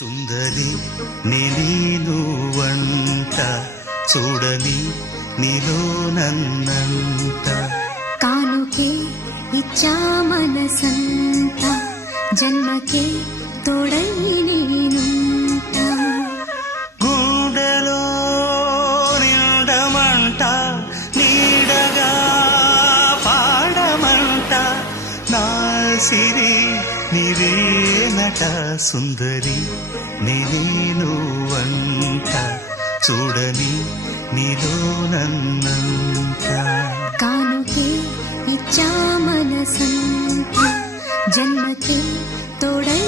సుందరి నేను వంట చూడని నీలో నన్నంత కానుకే ఇచ్చా మనసంత జన్మకే తోడై నేనుంట గుండెలో నిండమంట నీడగా పాడమంట నా సిరి నీవేనట సుందరి నేను వంట చూడని నీలో నన్నంత కానుకే ఇచ్చా మనసంత జన్మకే తోడై